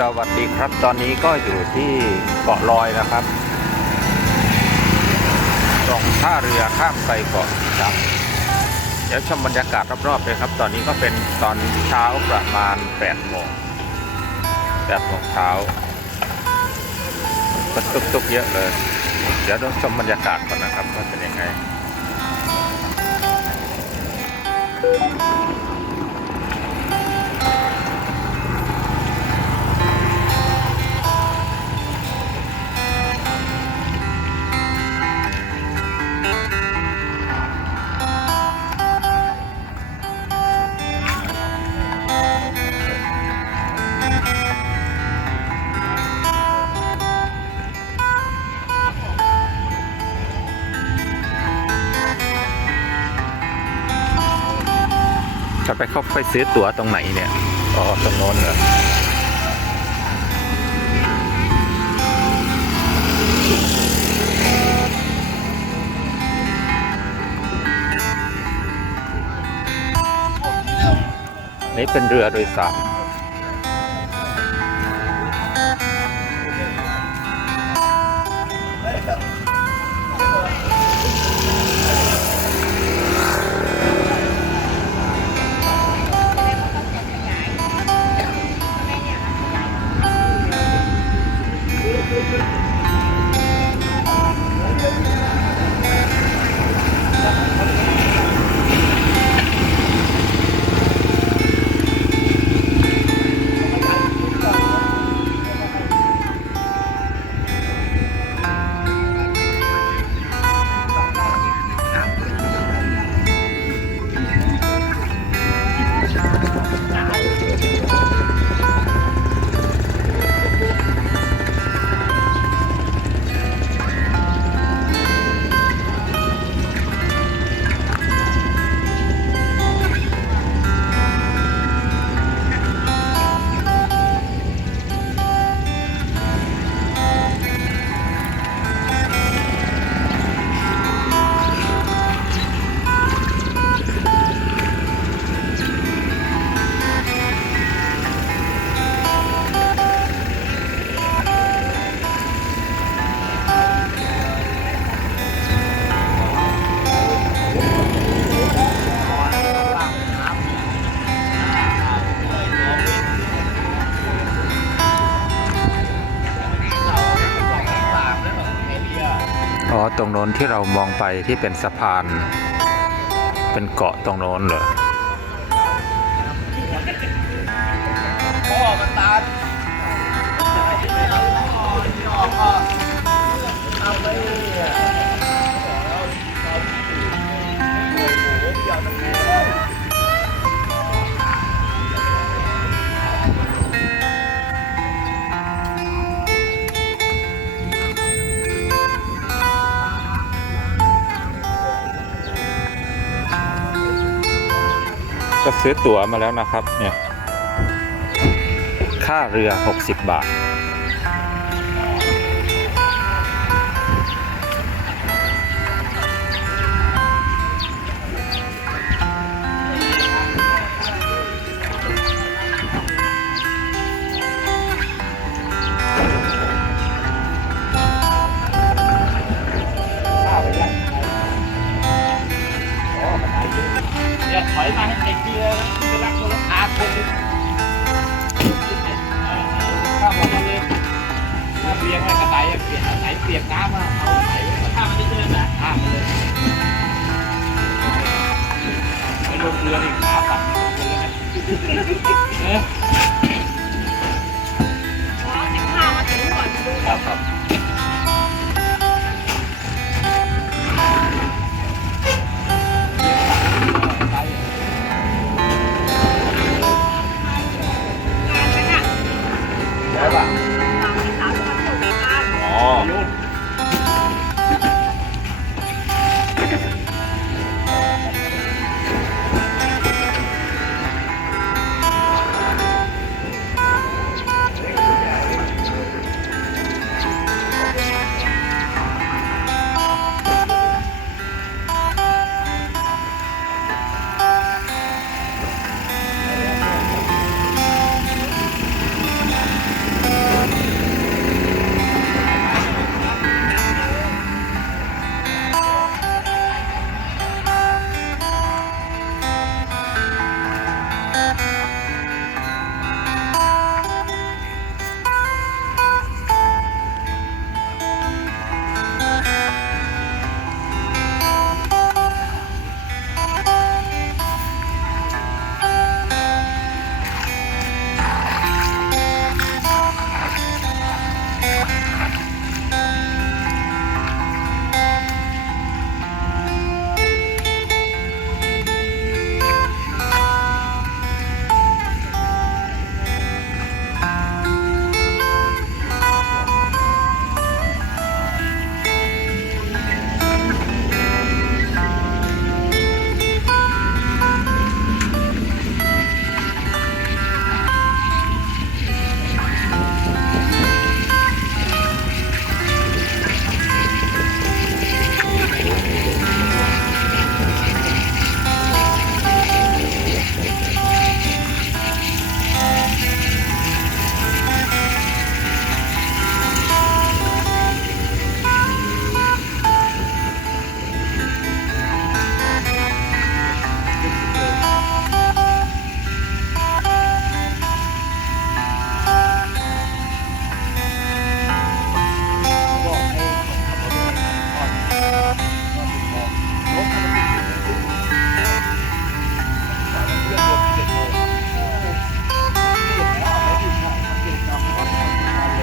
สวัสดีครับตอนนี้ก็อยู่ที่เกาะลอยนะครับตรงท่าเรือข้ามไปเกาะครับเดี๋ยวชมบรรยากาศรอบๆเลยครับตอนนี้ก็เป็นตอนเช้าประมาณ8 โมงเช้าก็ตุกๆเยอะเลยเดี๋ยวต้องชมบรรยากาศก่อนนะครับว่าเป็นยังไงจะไปเข้าไปซื้อตั๋วตรงไหนเนี่ยอ๋อตรงโน้นเหรอนี่เป็นเรือโดยสารอ๋อตรงโน้นที่เรามองไปที่เป็นสะพานเป็นเกาะตรงโน้นเหรอพ่อมันตาเอาไปก็ซื้อตั๋วมาแล้วนะครับเนี่ยค่าเรือ60 บาทเนี่ยถอยมาให้เด็กเรือไปรักคนละอาคนข้าวผมมาเลยถ้าเบียงไว้กระไดเปียกไหนเปียกน้ำมาเอาไหนข้ามมาเรื่อยๆนะข้ามมาเลยไปลงเรือนี่ขาสั่นคนเลยนะ15 มาถึงก่อนดู ครับได้ป่ะอ๋อ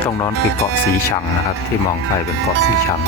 ตรงโน้นคือเกาะสีชังนะครับ ที่มองไปเป็นเกาะสีชัง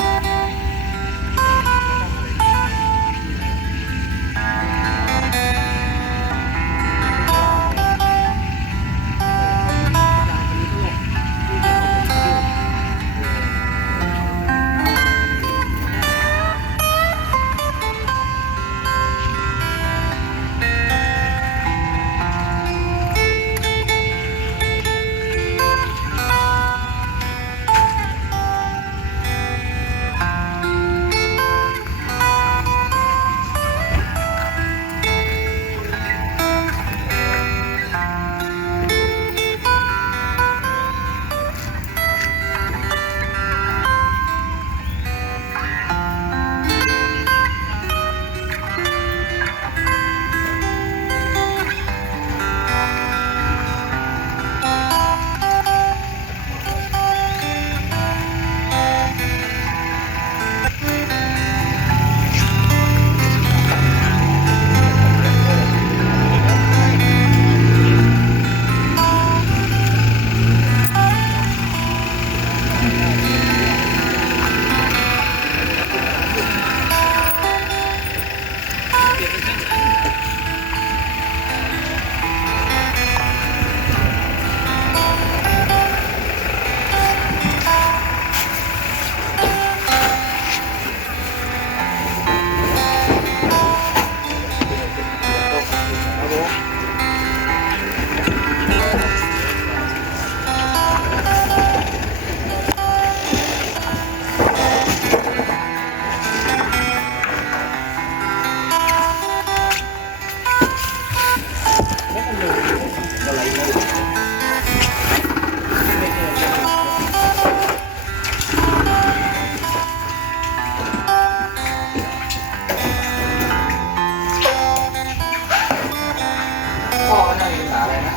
พ่อก็นั่งศึกษาอะไรนะ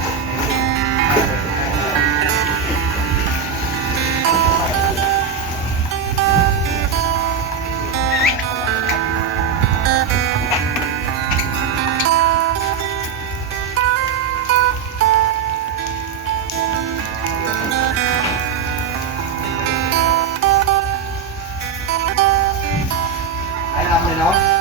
ใครทำเลยเนาะ